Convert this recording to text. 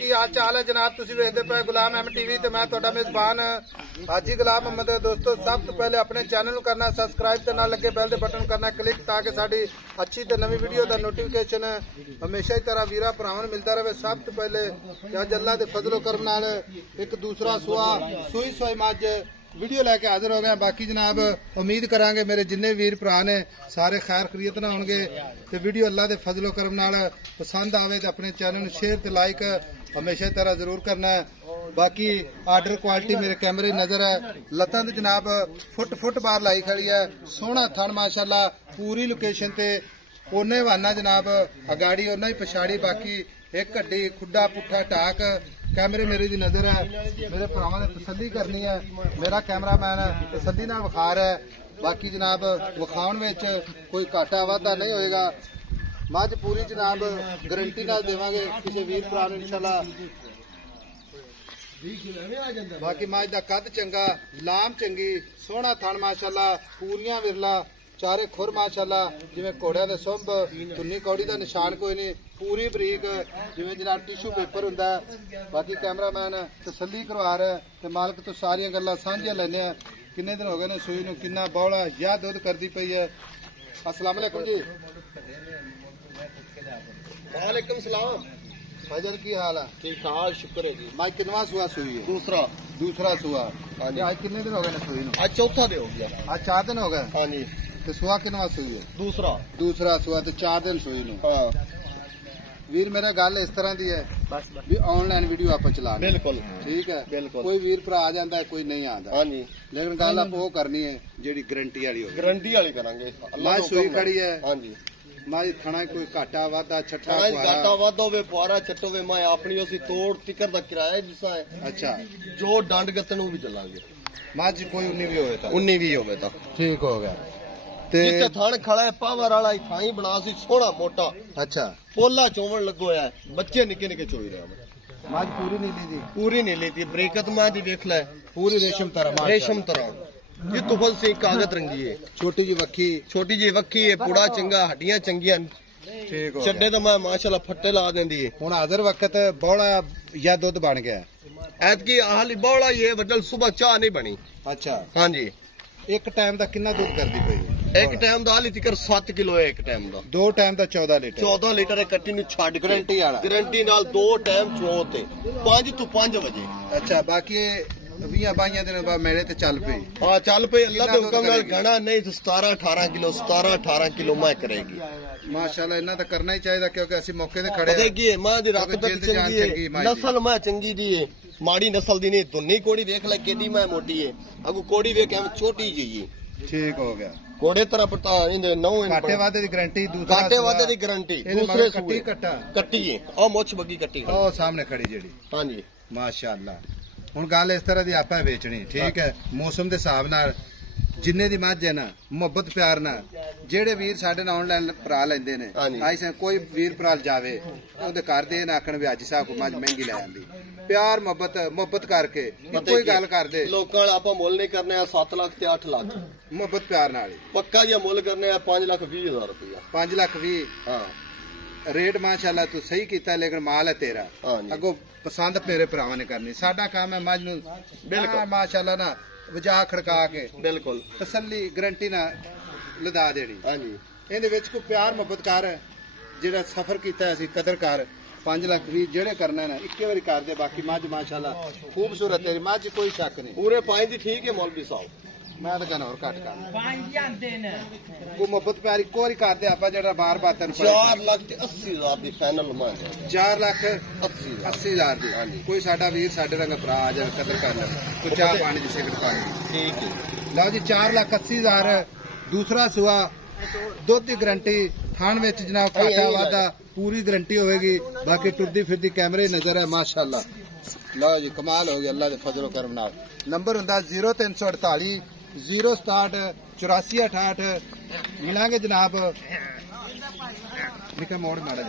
की हाल चाल है जनाब? तुसीं वेखदे पे गुलाम अहमद टीवी ते मैं तुहाडा मेजबान हाजी गुलाम अहमद। दोस्तों सब तो पहले अपने चैनल नूं करना सबसक्राइब ते नाल लगे बेल दे बटन करना क्लिक ताकि साडी अच्छी ते नवी वीडियो दा नोटिफिकेशन हमेशा ही तरह वीरा भरावां नूं मिलदा रहे। सब तो पहले अज अल्लाह दे फजलो करम नाल एक दूसरा सुआ सूई सोई मज वीडियो लैके हाजिर हो गए। बाकी जनाब उम्मीद करांगे मेरे जिन्ने वीर भरा ने सारे खैर खरीत ना होंगे ते वीडियो अल्लाह दे फजलो करम नाल पसंद आवे ते अपने चैनल नूं शेयर ते लाइक हमेशा तरह जरूर करना है। बाकी आर्डर क्वालिटी मेरे कैमरे नजर है। लतां ते जनाब फुट बार लाई खड़ी है। सोहना थन माशाल्लाह पूरी लोकेशन ते ओने वाना जनाब अगाड़ी ओना ही पछाड़ी। बाकी एक हड्डी खुड्डा पुट्ठा टाक कैमरे मेरे दी नजर है। मेरे भरावां ने तसल्ली करनी है। मेरा कैमरामैन तसल्ली नाल विखा रहा है। बाकी जनाब विखाउण विच कोई घाटा वाधा नहीं होएगा। मझ पूरी जनाब गारंटी नाल देवांगे किसी वीर भरा नूं इंशाअल्लाह। बाकी मझ दा कद चंगा लाम चंगी सोहना थन माशाअल्लाह पूरियां विरला चारे खुर माशाअल्लाह जिवें घोड़ियां दे सुंभ धुन्नी कौड़ी दा निशान कोई नहीं पूरी बरीक जिवें जनाब टिशू पेपर हुंदा। बाकी कैमरामैन तसल्ली करवा रहा है ते मालक तो सारियां गल्लां सांझियां लैने आ। किन्ने दिन हो गए ने सूई नूं किन्ना बौला या दुध करदी पई है। अस्सलाम वालेकुम जी। वालेकुम सलाम भाईजान की हाल है? ठीक ठाक शुक्र है जी। माई किनवा सुआ सूई है? दूसरा सुआ। आज किन्ने दिन हो गए ने सूई नूं? आज चौथा दे हो गया। आज 4 दिन हो गए। हाँ जी। ते सुआ किनवा सूई है? दूसरा सुआ ते 4 दिन सूई नूं। हाँ वीर मेरा गल इस तरह की है भी ऑनलाइन वीडियो आप चला बिल्कुल ठीक है। बिल्कुल कोई वीर भरा आ जाता है कोई नहीं आता। हाँ जी। लेकिन गल आप वो करनी है जी गारंटी वाली हो। गारंटी वाली करांगे। मां सूई खड़ी है। हाँ जी। मां थना कोई घाटा वाधा छट्टा घाटा वाधा होवे फुआरा छट्टो वे मां अपनी उसी तोड़ तिकर दा किराया जिसा है। अच्छा जो डंड गतन भी चलांगे। मां जी कोई 19 भी होवे ता 19 भी होवे ता ठीक हो गया। जिथे थान खड़ा है पावर वाला थाई बना सी सोहना मोटा। अच्छा पोला चोवन लगो है बच्चे निके निके चोई रहे मां पूरी नीली थी ब्रेकत मां दी देख ले पूरी रेशम तरह जी तुफल से कागज रंगी है। छोटी जी वक्की है पुड़ा चंगा हड्डियां चंगियां ठीक हो चड्डे तो मैं माशाल्लाह फट्टे ला देंदी है। हुण हाजिर वक्त बौड़ा या दुध बन गया ऐतकी हाली बौड़ा ये वडल सुबह चाह नहीं बनी। अच्छा हाँ जी। एक टाइम दा कितना दूध करदी पई? एक टाइम दा हाली तिकर 7 किलो है। एक टाइम दा 2 टाइम दा 14 लीटर है कट्टी नु छाड़ गारंटी वाला गारंटी नाल 2 टाइम चोते 5 तो 5 बजे। अच्छा बाकी 20-22 दिन बाद मेरे ते चल पे। हाँ चल पे अल्लाह के हुक्म नाल घना नहीं तो 17-18 किलो मैं करेगी माशाल्लाह। इन्ना तो करना ही चाहिए क्योंकि असि मौके ते खड़े देखी है मां दी रक्त चंगी है नस्ल मैं चंगी दी है माड़ी नस्ल दी नहीं धुन्नी कोड़ी देख ले केडी मैं मोटी है अगू कोड़ी देख छोटी जी ठीक हो गया। कोड़े तरह पता इंदे 9 काटे वादे दी गारंटी काटे वादे दी गारंटी दूसरे कट्टी है और मुछ बगी कट्टी ओ सामने खड़ी जेडी। हां जी माशाल्लाह। हुण गल इस तरह दी आपा बेचनी ठीक है मौसम दे हिसाब नाल जिन्ने दी मझ है ना मुहब्बत प्यार नाल जेड़े वीर साडे नाल ऑनलाइन भरा लैंदे ने ऐसे कोई वीर भरा जावे ओदे घर दे ना आखण भी अज साहब को मझ महंगी ले आंदी प्यार मुहब्बत करके कोई गल कर दे लोकां आपा मुल नहीं करने 7 लाख ते 8 लाख मुहब्बत प्यार नाल पक्का जी मुल करने 5,20,000 रुपया 5,20,000। हां रेट माशाल्लाह तू सही कीता लेकिन माल है तेरा अगो पसंद मेरे भरावां ने करनी। साडा काम है मझ नूं बिल्कुल माशाल्लाह ना वजा खड़का के बिल्कुल तसल्ली गारंटी ना लदा देनी। हां जी इहदे विच कोई प्यार मुहब्बत कर जेड़ा सफर कीता असीं कदर कर 5,20,000 जेड़े करना ना इक्के बारी कर दे। बाकी मझ माशाल्लाह खूबसूरत तेरी मझ कोई शक नहीं पूरे 5 दी ठीक है मौलवी साहब मैं तो कहना और घट कर को मुहब्बत प्यार इक्को बारी कर दे आपा जेड़ा बार बार 4,80,000 दी फाइनल मान 4,80,000 दी। कोई साडा वीर साडे रंग भरा आ जाए कदर कर ले कोई चाह पानी दी सिगरेट पानी ठीक है। लो जी 4,80,000 दूसरा सुआ दुध की गारंटी थान विच जनाब घाटा वाधा पूरी गारंटी होगी। बाकी टुरदी फिरदी कैमरे नजर है माशाल्लाह। लो जी कमाल हो गया अल्लाह के फजलो करम नाल। नंबर हुंदा 0348 067 8468 मिलांगे जनाब निका मोड़ माड़ा।